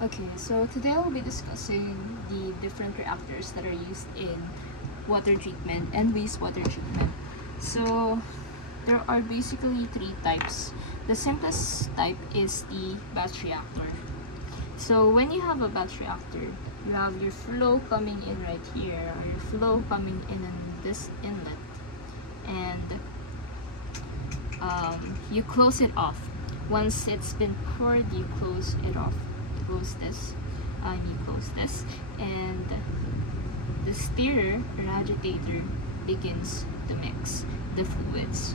Okay, so today I'll be discussing the different reactors that are used in water treatment and wastewater treatment. So there are basically three types. The simplest type is the batch reactor. So when you have a batch reactor, you have your flow coming in right here, or your flow coming in this inlet, and you close it off. Once it's been poured, you close it off. Close this, you close this, and the stirrer or agitator begins to mix the fluids.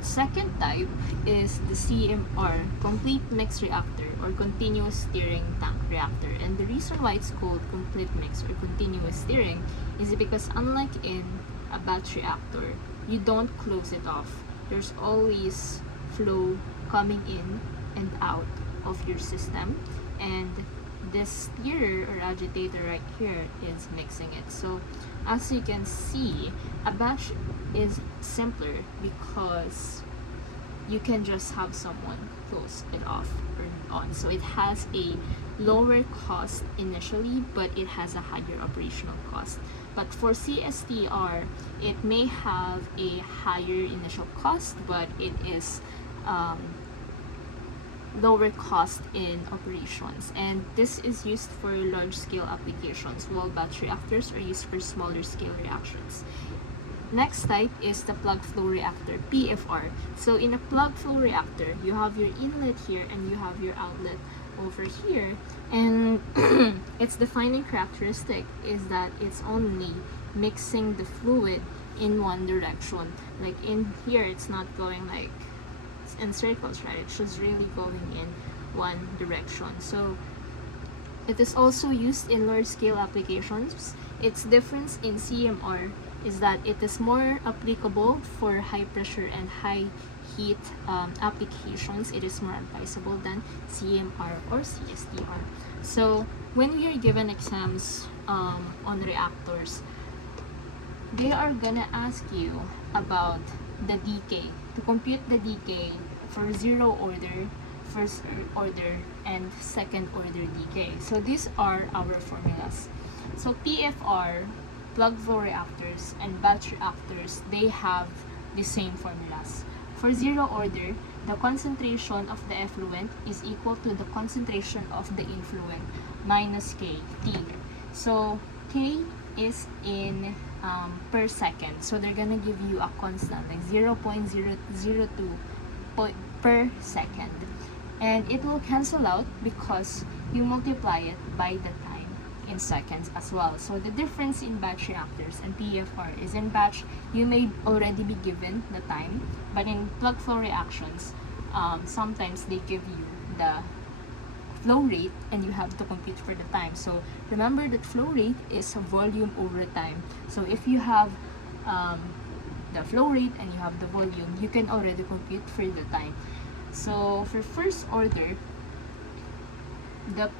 Second type is the CMR, complete mix reactor, or continuous stirring tank reactor. And the reason why it's called complete mix or continuous stirring is because unlike in a batch reactor, you don't close it off. There's always flow coming in and out of your system, and this stirrer or agitator right here is mixing it. So as you can see, a batch is simpler because you can just have someone close it off or on. So it has a lower cost initially, but it has a higher operational cost. But for CSTR, it may have a higher initial cost, but it is lower cost in operations, and this is used for large scale applications, while batch reactors are used for smaller scale reactions. Next type is the plug flow reactor, PFR. So in a plug flow reactor, you have your inlet here and you have your outlet over here, and its defining characteristic is that it's only mixing the fluid in one direction. Like in here, it's not going like in circles, right? It's just really going in one direction. So it is also used in large scale applications. Its difference in CMR is that it is more applicable for high pressure and high heat applications. It is more advisable than CMR or CSTR. So when we are given exams on reactors, they are gonna ask you about the decay. To compute the decay for zero order, first order, and second order decay. So these are our formulas. So PFR, plug flow reactors, and batch reactors, they have the same formulas. For zero order, the concentration of the effluent is equal to the concentration of the influent minus KT. So K is in per second, so they're gonna give you a constant like 0.002 per second, and it will cancel out because you multiply it by the time in seconds as well. So the difference in batch reactors and PFR is in batch you may already be given the time, but in plug flow reactions sometimes they give you the flow rate and you have to compute for the time. So remember that flow rate is volume over time. So if you have the flow rate and you have the volume, you can already compute for the time. So for first order, the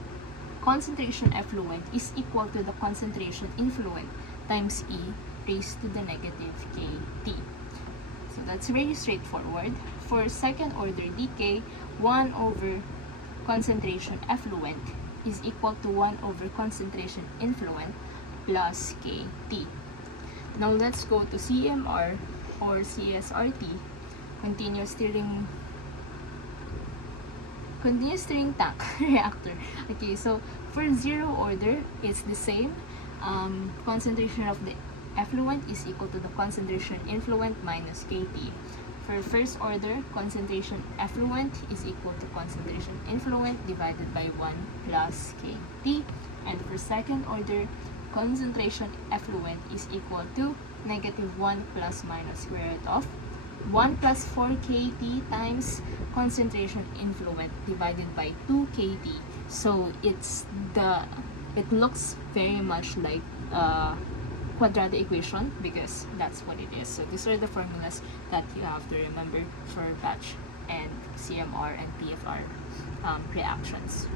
concentration effluent is equal to the concentration influent times E raised to the negative KT. So that's very straightforward. For second order decay, 1 over concentration effluent is equal to 1 over concentration influent plus KT. Now let's go to CMR or CSRT, continuous stirring tank reactor. Okay, so for zero order, it's the same. Concentration of the effluent is equal to the concentration influent minus KT. For first order, concentration effluent is equal to concentration influent divided by 1 plus KT. And for second order, concentration effluent is equal to negative 1 plus minus square root of 1 plus 4 KT times concentration influent divided by 2 KT. So it looks very much like quadratic equation because that's what it is. So these are the formulas that you have to remember for batch and CMR and PFR reactions.